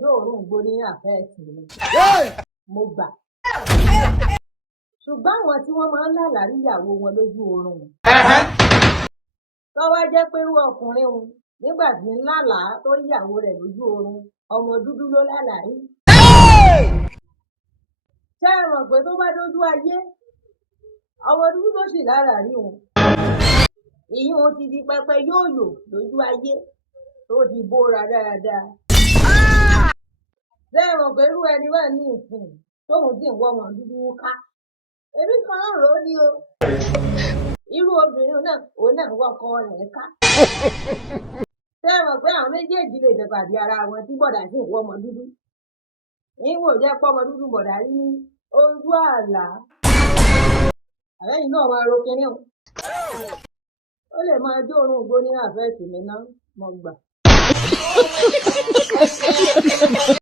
jó òórùn igbó ní àfẹ́ẹ̀sì mi mo gbà ṣùgbọ́n àwọn tí wọ́n máa ń lálàrí ìyàwó wọn lójú oorun tó wá jẹ́ pé irú ọkùnrin òun nígbà tí ń lálàá tó ìyàwó rẹ̀ lójú oorun ọmọ dúdú ló lálàrí. ṣé ẹ mọ̀ pé tó bá dójú ayé ọmọ dúdú ló sì lálàrí òun ìyún òun ti di pẹpẹ yóòyò lójú ayé tó ti bóra dáadáa. ṣé ẹ mọ̀ pé irú ẹni wà ní ìsìn tóun sì ń wọ́ ọmọ dúdú ká èmi kan náà ló ní o irú obìnrin náà òun náà wọkọ rẹ̀ ká. ṣé ẹ mọ̀ pé àwọn méjèèjì lè dẹ̀pàdé ara wọn tí bọ̀dà sì ń wọ́ ọmọ dúdú ìwò jẹ́ pọ́mọ dúdú bọ̀dà rí ní ojú àlá àbẹ́yìn náà máa ro kinní o ó lè máa jó òórùn igbó ní àfẹ́ẹ̀sì mi náà mo gbà.